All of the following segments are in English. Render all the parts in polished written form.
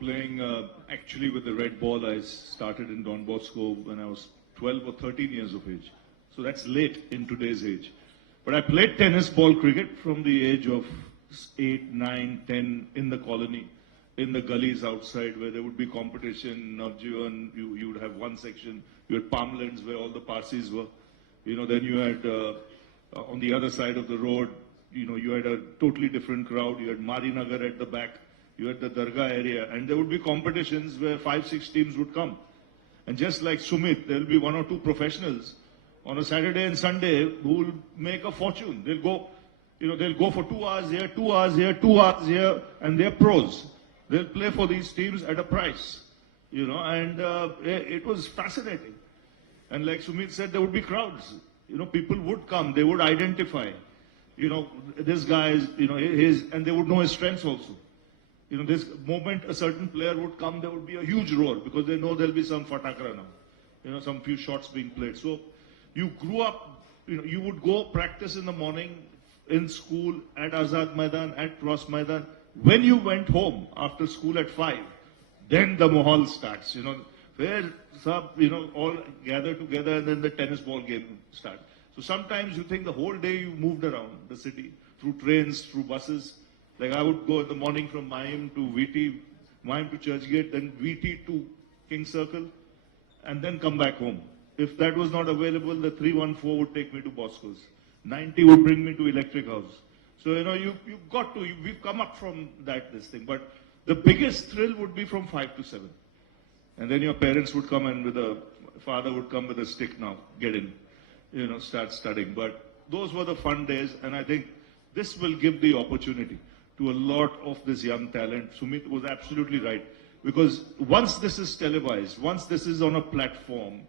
playing actually with the red ball, I started in Don Bosco when I was 12 or 13 years of age. So that's late in today's age. But I played tennis ball cricket from the age of 8, 9, 10 in the colony, in the gullies outside where there would be competition. Navjivan, you would have one section. You had Palmlands where all the Parsis were. Then you had on the other side of the road, you had a totally different crowd. You had Marinagar at the back. You had the Dargah area. And there would be competitions where 5, 6 teams would come. And just like Sumit, there will be 1 or 2 professionals on a Saturday and Sunday who will make a fortune. They'll go for 2 hours here, 2 hours here, 2 hours here, and they're pros. They'll play for these teams at a price, and it was fascinating. And like Sumit said, there would be crowds. People would come, they would identify, this guy is, and they would know his strengths also. This moment a certain player would come, there would be a huge roar because they know there'll be some fatakra now, some few shots being played. So you grew up, you would go practice in the morning in school at Azad Maidan, at Cross Maidan. When you went home after school at 5, then the mahal starts, where all gather together and then the tennis ball game starts. So sometimes you think the whole day you moved around the city through trains, through buses. Like I would go in the morning from Maim to VT, Maim to Churchgate, then VT to King Circle, and then come back home. If that was not available, the 314 would take me to Bosco's. 90 would bring me to Electric House. So, we've come up from this thing. But the biggest thrill would be from 5 to 7. And then your parents would come and father would come with a stick now, get in, start studying. But those were the fun days. And I think this will give the opportunity to a lot of this young talent. Sumit was absolutely right. Because once this is televised, once this is on a platform,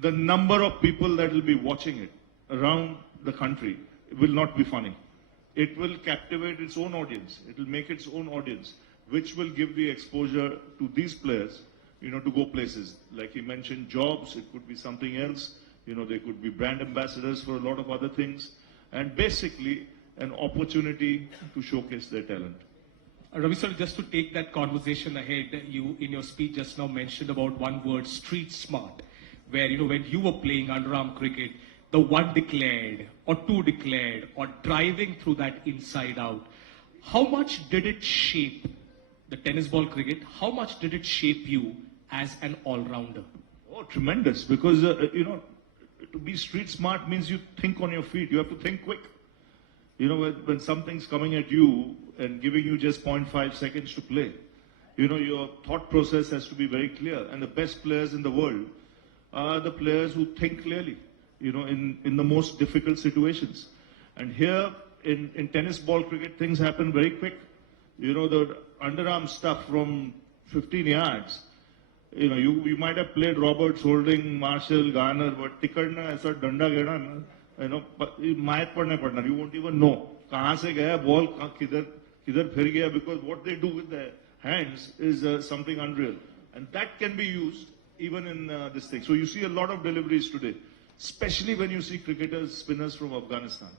the number of people that will be watching it around the country will not be funny. It will captivate its own audience. It will make its own audience, which will give the exposure to these players, to go places. Like he mentioned, jobs, it could be something else. They could be brand ambassadors for a lot of other things. And basically, an opportunity to showcase their talent. Ravi sir, just to take that conversation ahead, you in your speech just now mentioned about one word, street smart, where, when you were playing underarm cricket, the 1 declared or 2 declared or driving through that inside out, how much did it shape the tennis ball cricket? How much did it shape you as an all-rounder? Oh, tremendous. Because, to be street smart means you think on your feet. You have to think quick. When something's coming at you and giving you just 0.5 seconds to play, your thought process has to be very clear. And the best players in the world are the players who think clearly, in the most difficult situations. And here in tennis ball cricket, things happen very quick. The underarm stuff from 15 yards, you might have played Roberts, Holding, Marshall, Garner, but tikadna aisa danda gena na, mayat padna padna. You won't even know kahan se gaya ball, kidhar phir gaya, because what they do with their hands is something unreal. And that can be used even in this thing. So you see a lot of deliveries today, especially when you see cricketers, spinners from Afghanistan.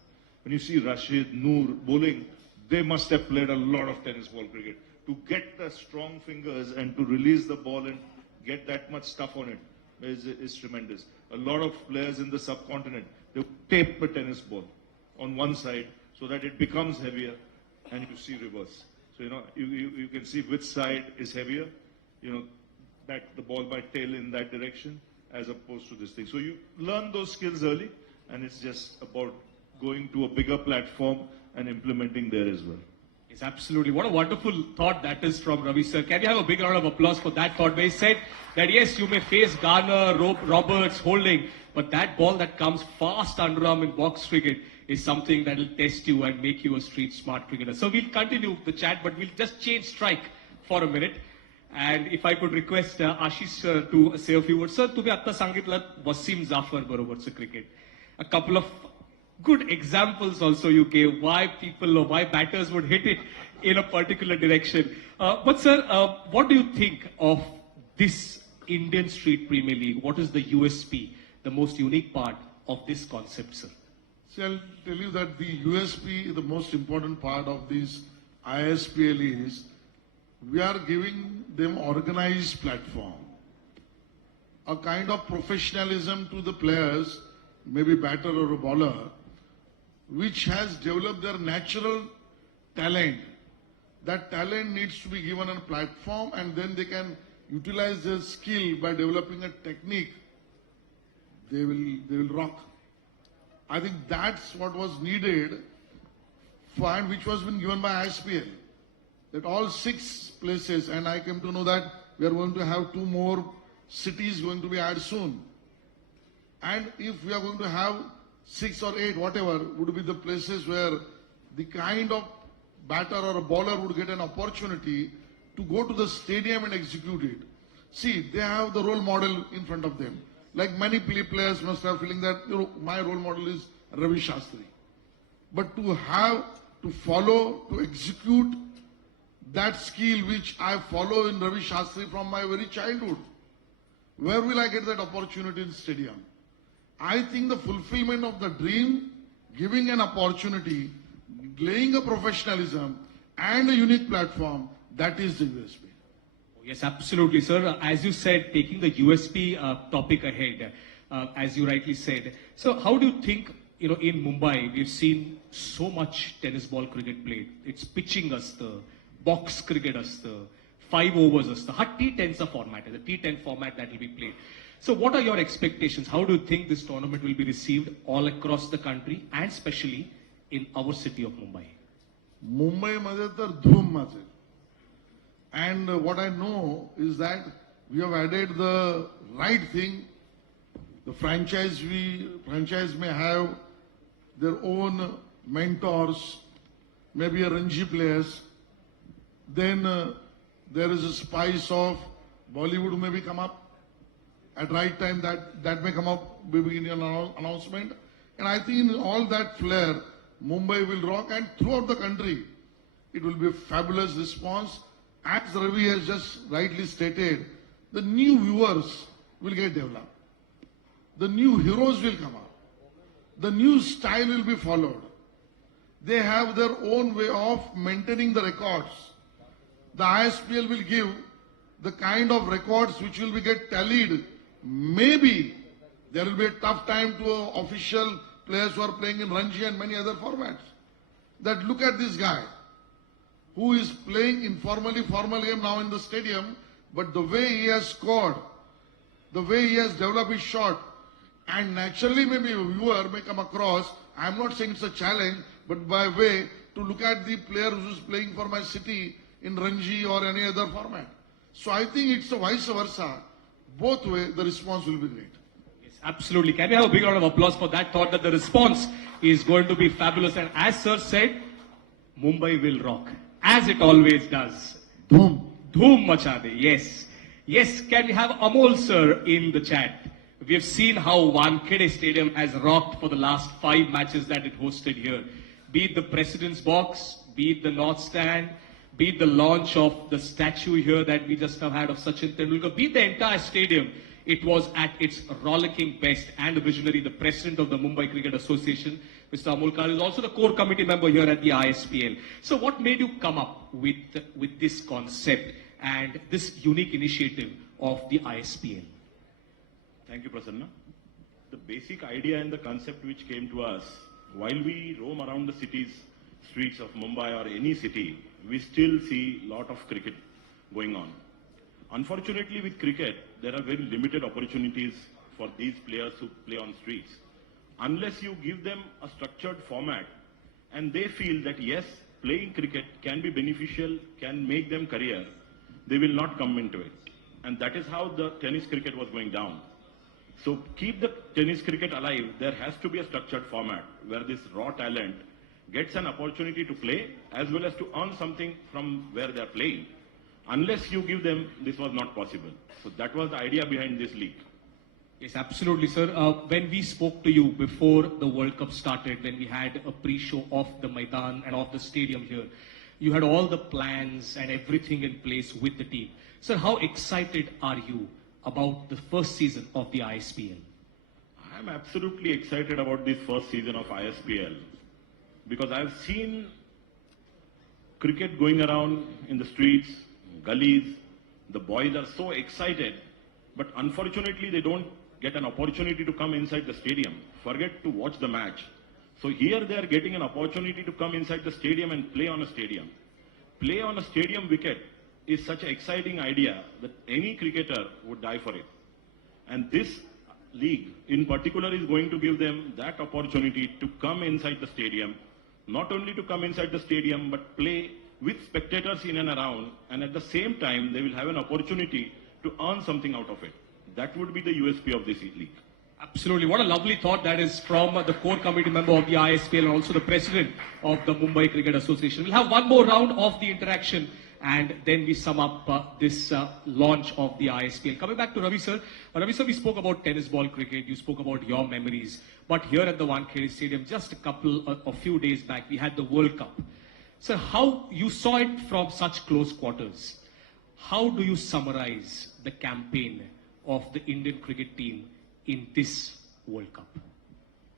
When you see Rashid, Noor bowling, they must have played a lot of tennis ball cricket. To get the strong fingers and to release the ball and get that much stuff on it is tremendous. A lot of players in the subcontinent, they tape the tennis ball on one side so that it becomes heavier, and you see reverse. So, you can see which side is heavier, that the ball might tail in that direction as opposed to this thing. So you learn those skills early, and it's just about going to a bigger platform and implementing there as well. It's absolutely. What a wonderful thought that is from Ravi sir. Can you have a big round of applause for that thought? Where he said that yes, you may face Garner, Roberts, Holding, but that ball that comes fast underarm in box cricket is something that will test you and make you a street smart cricketer. So we'll continue the chat, but we'll just change strike for a minute. And if I could request Ashish to say a few words. Sir, तुम्ही आता सांगितलं Wasim Zafar बरोबरचं cricket. A couple of good examples also you gave why people or why batters would hit it in a particular direction. But sir, what do you think of this Indian Street Premier League? What is the USP, the most unique part of this concept, sir? See, I'll tell you that the USP, the most important part of this ISPL is we are giving them organized platform, a kind of professionalism to the players, maybe batter or a bowler, which has developed their natural talent. That talent needs to be given a platform, and then they can utilize their skill by developing a technique. They will rock. I think that's what was needed for, and which was been given by ISPL. That all 6 places, and I came to know that we are going to have 2 more cities going to be added soon. And if we are going to have 6 or 8, whatever, would be the places where the kind of batter or a bowler would get an opportunity to go to the stadium and execute it. See, they have the role model in front of them. Like many players must have feeling that, my role model is Ravi Shastri. But to follow, to execute that skill which I follow in Ravi Shastri from my very childhood, where will I get that opportunity in stadium? I think the fulfillment of the dream, giving an opportunity, laying a professionalism and a unique platform, that is the USP. Yes, absolutely, sir. As you said, taking the USP topic ahead, as you rightly said. So how do you think, in Mumbai, we've seen so much tennis ball cricket played. It's pitching asतं, box cricket asतं, 5 overs asतं. Ha T10 format, the T10 format that will be played. So what are your expectations? How do you think this tournament will be received all across the country and especially in our city of Mumbai? Mumbai मध्ये तर धूम Machail. And what I know is that we have added the right thing. The franchise may have their own mentors, maybe a Ranji players. Then there is a spice of Bollywood maybe come up at right time. That may come up maybe in an announcement. And I think in all that flair, Mumbai will rock, and throughout the country, it will be a fabulous response. As Ravi has just rightly stated, the new viewers will get developed. The new heroes will come out. The new style will be followed. They have their own way of maintaining the records. The ISPL will give the kind of records which will be get tallied. Maybe there will be a tough time to official players who are playing in Ranji and many other formats. That look at this guy who is playing informally, formal game now in the stadium, but the way he has scored, the way he has developed his shot, and naturally maybe a viewer may come across, I am not saying it's a challenge, but by way to look at the player who is playing for my city in Ranji or any other format. So I think it's a vice versa. Both way, the response will be great. Yes, absolutely. Can we have a big round of applause for that thought that the response is going to be fabulous? And as sir said, Mumbai will rock, as it always does. Boom. Dhoom macha de, yes. Yes, can we have Amol sir in the chat? We have seen how Wankhede Stadium has rocked for the last 5 matches that it hosted here. Be it the President's Box, be it the North Stand, be it the launch of the statue here that we just have had of Sachin Tendulkar, be it the entire stadium. It was at its rollicking best, and the visionary, the president of the Mumbai Cricket Association, Mr. Amol Kale, is also the core committee member here at the ISPL. So what made you come up with this concept and this unique initiative of the ISPL? Thank you, Prasanna. The basic idea and the concept which came to us, while we roam around the cities, streets of Mumbai or any city, we still see a lot of cricket going on. Unfortunately, with cricket, there are very limited opportunities for these players who play on streets. Unless you give them a structured format and they feel that yes, playing cricket can be beneficial, can make them career, they will not come into it. And that is how the tennis cricket was going down. So keep the tennis cricket alive, there has to be a structured format where this raw talent gets an opportunity to play as well as to earn something from where they are playing. Unless you give them, this was not possible. So that was the idea behind this league. Yes, absolutely, sir. When we spoke to you before the World Cup started, when we had a pre-show of the Maidan and of the stadium here, you had all the plans and everything in place with the team. Sir, how excited are you about the first season of the ISPL? I am absolutely excited about this first season of ISPL because I have seen cricket going around in the streets, gullies. The boys are so excited, but unfortunately they don't get an opportunity to come inside the stadium. Forget to watch the match. So here they are getting an opportunity to come inside the stadium and play on a stadium. Play on a stadium wicket is such an exciting idea that any cricketer would die for it. And this league in particular is going to give them that opportunity to come inside the stadium, not only to come inside the stadium, but play with spectators in and around, and at the same time, they will have an opportunity to earn something out of it. That would be the USP of this league. Absolutely. What a lovely thought that is from the core committee member of the ISPL and also the president of the Mumbai Cricket Association. We'll have one more round of the interaction and then we sum up this launch of the ISPL. Coming back to Ravi sir. Ravi sir, we spoke about tennis ball cricket. You spoke about your memories. But here at the Wankhede Stadium, just a few days back, we had the World Cup. Sir, how you saw it from such close quarters. How do you summarize the campaign of the Indian cricket team in this World Cup?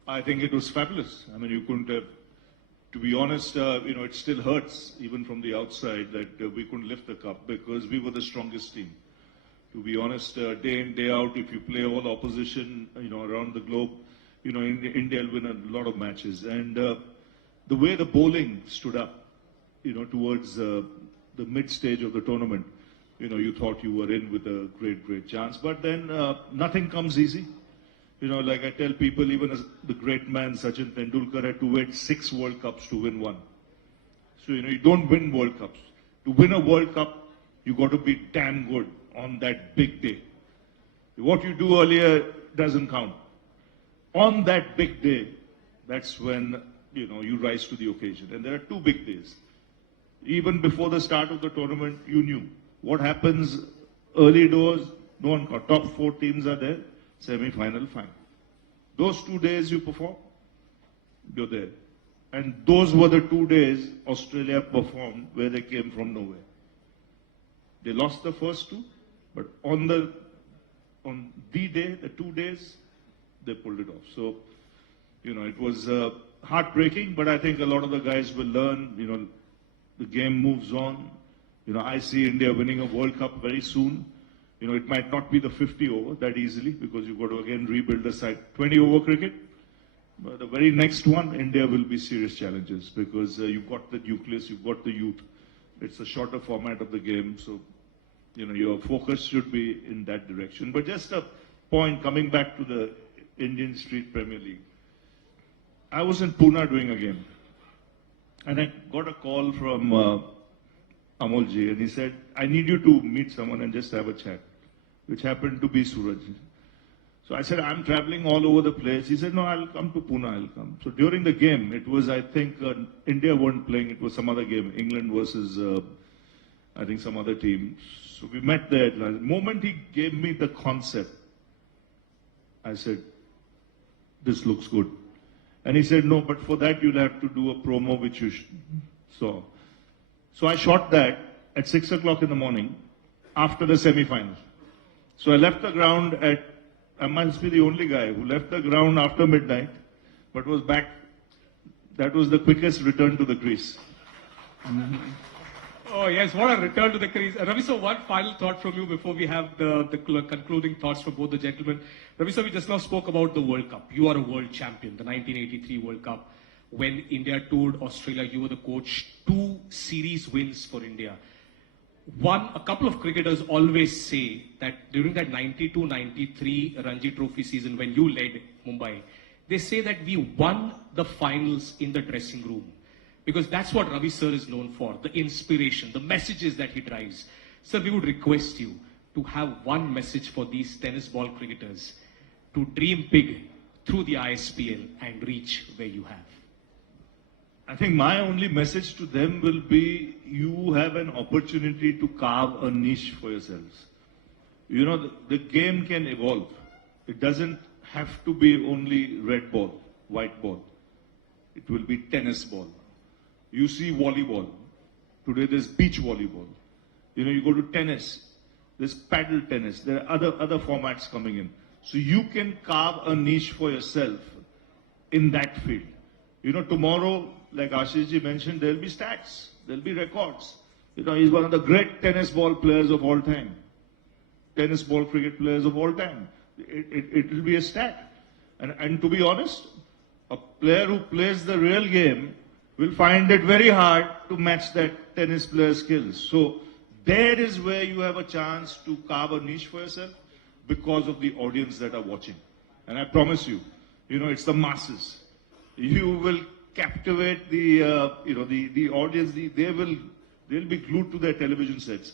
I think it was fabulous. I mean, you couldn't have, to be honest, it still hurts, even from the outside, that we couldn't lift the cup because we were the strongest team. To be honest, day in, day out, if you play all opposition, around the globe, India will win a lot of matches. And the way the bowling stood up, towards the mid-stage of the tournament, you thought you were in with a great chance. But then nothing comes easy. Like I tell people, even as the great man Sachin Tendulkar had to wait 6 World Cups to win one. So, you don't win World Cups. To win a World Cup, you got to be damn good on that big day. What you do earlier doesn't count. On that big day, that's when, you rise to the occasion. And there are 2 big days. Even before the start of the tournament, you knew what happens early doors, no one got. Top 4 teams are there, semi-final, final. Those 2 days you perform, you're there. And those were the 2 days Australia performed where they came from nowhere. They lost the first 2, but on the day, the 2 days, they pulled it off. So, it was heartbreaking, but I think a lot of the guys will learn, the game moves on. I see India winning a World Cup very soon. It might not be the 50 over that easily because you've got to again rebuild the side. 20 over cricket. But the very next one, India will be serious challenges because you've got the nucleus, you've got the youth. It's a shorter format of the game. So, your focus should be in that direction. But just a point coming back to the Indian Street Premier League. I was in Pune doing a game. And I got a call from Amol ji, and he said, I need you to meet someone and just have a chat, which happened to be Suraj. So I said, I'm traveling all over the place. He said, no, I'll come to Pune, I'll come. So during the game, it was, I think, India weren't playing, it was some other game, England versus, I think, some other team. So we met there. The moment he gave me the concept, I said, this looks good. And he said, no, but for that you'll have to do a promo which you saw. So I shot that at 6 o'clock in the morning after the semi-final. So I left the ground I must be the only guy who left the ground after midnight, but was back. That was the quickest return to the crease. Oh yes, what a return to the crease. Ravi sir, one final thought from you before we have the concluding thoughts from both the gentlemen. Ravi sir, we just now spoke about the World Cup. You are a world champion, the 1983 World Cup. When India toured Australia, you were the coach. 2 series wins for India. A couple of cricketers always say that during that 92-93 Ranji Trophy season when you led Mumbai, they say that we won the finals in the dressing room. Because that's what Ravi sir is known for, the inspiration, the messages that he drives. Sir, we would request you to have one message for these tennis ball cricketers to dream big through the ISPL and reach where you have. I think my only message to them will be, you have an opportunity to carve a niche for yourselves. The game can evolve. It doesn't have to be only red ball, white ball. It will be tennis ball. You see volleyball. Today there's beach volleyball. You go to tennis. There's paddle tennis. There are other formats coming in. So you can carve a niche for yourself in that field. Tomorrow, like Ashish ji mentioned, there'll be stats. There'll be records. You know, he's one of the great tennis ball players of all time. Tennis ball cricket players of all time. It will be a stat. And to be honest, a player who plays the real game will find it very hard to match that tennis player's skills. So there is where you have a chance to carve a niche for yourself because of the audience that are watching. And I promise you, you know, it's the masses. You will captivate the audience. They'll be glued to their television sets,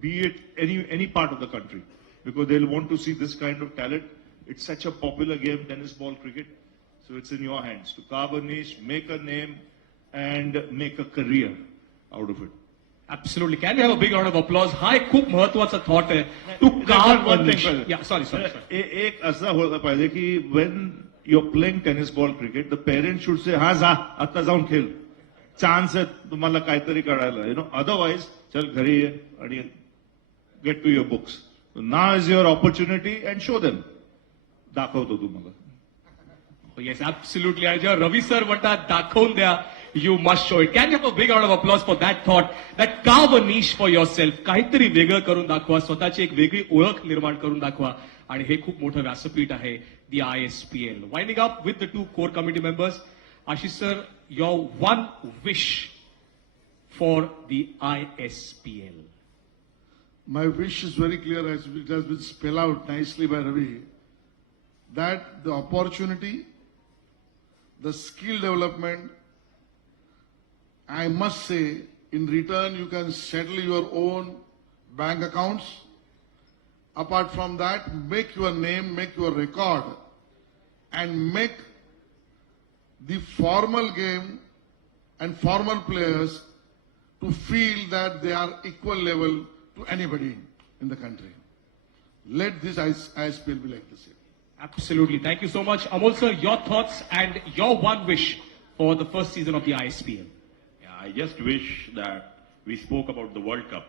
be it any part of the country, because they'll want to see this kind of talent. It's such a popular game, tennis ball cricket. So it's in your hands to carve a niche, make a name, and make a career out of it. Absolutely. Can we have a big round of applause? Hi, खूप महत्वाचा thought है. To carve a niche. Yeah, sorry. एक ऐसा होता पाहिजे की when you're playing tennis ball cricket, the parents should say, हाँ जा, आता जाऊन खेळ. Chance है तुम्हाला काहीतरी करायला. You know, otherwise, चल घरी ये आणि get to your books. So now is your opportunity and show them. दाखवतो तुम्हाला. Yes, absolutely. And Ravi sir म्हणतात दाखवून द्या. You must show it. Can you have a big round of applause for that thought? That carve a niche for yourself. काहीतरी वेगळं करून दाखवा. स्वतःची एक वेगळी ओळख निर्माण करून दाखवा. आणि हे खूप मोठं व्यासपीठ आहे. The ISPL. Winding up with the two core committee members. Ashish sir, your one wish for the ISPL. My wish is very clear, as it has been spelled out nicely by Ravi, that the opportunity, the skill development, I must say, in return you can settle your own bank accounts. Apart from that, make your name, make your record, and make the formal game and formal players to feel that they are equal level to anybody in the country. Let this ISPL be like this. Absolutely. Thank you so much. Amol sir, your thoughts and your one wish for the first season of the ISPL. Yeah, I just wish that we spoke about the World Cup.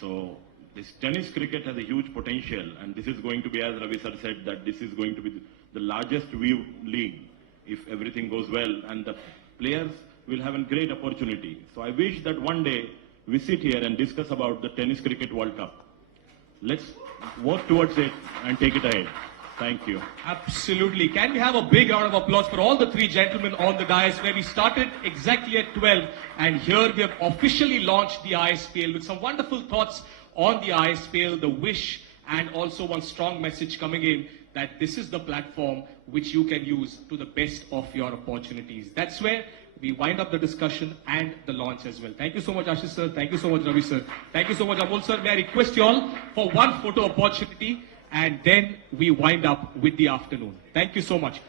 So this tennis cricket has a huge potential, and this is going to be, as Ravi sir said, that this is going to be the largest viewed league if everything goes well, and the players will have a great opportunity. So I wish that one day we sit here and discuss about the tennis cricket World Cup. Let's work towards it and take it ahead. Thank you. Absolutely. Can we have a big round of applause for all the three gentlemen on the dais, where we started exactly at 12, and here we have officially launched the ISPL with some wonderful thoughts on the ISPL, the wish, and also one strong message coming in that this is the platform which you can use to the best of your opportunities. That's where we wind up the discussion and the launch as well. Thank you so much, Ashish sir. Thank you so much, Ravi sir. Thank you so much, Amol sir. May I request you all for one photo opportunity, and then we wind up with the afternoon. Thank you so much.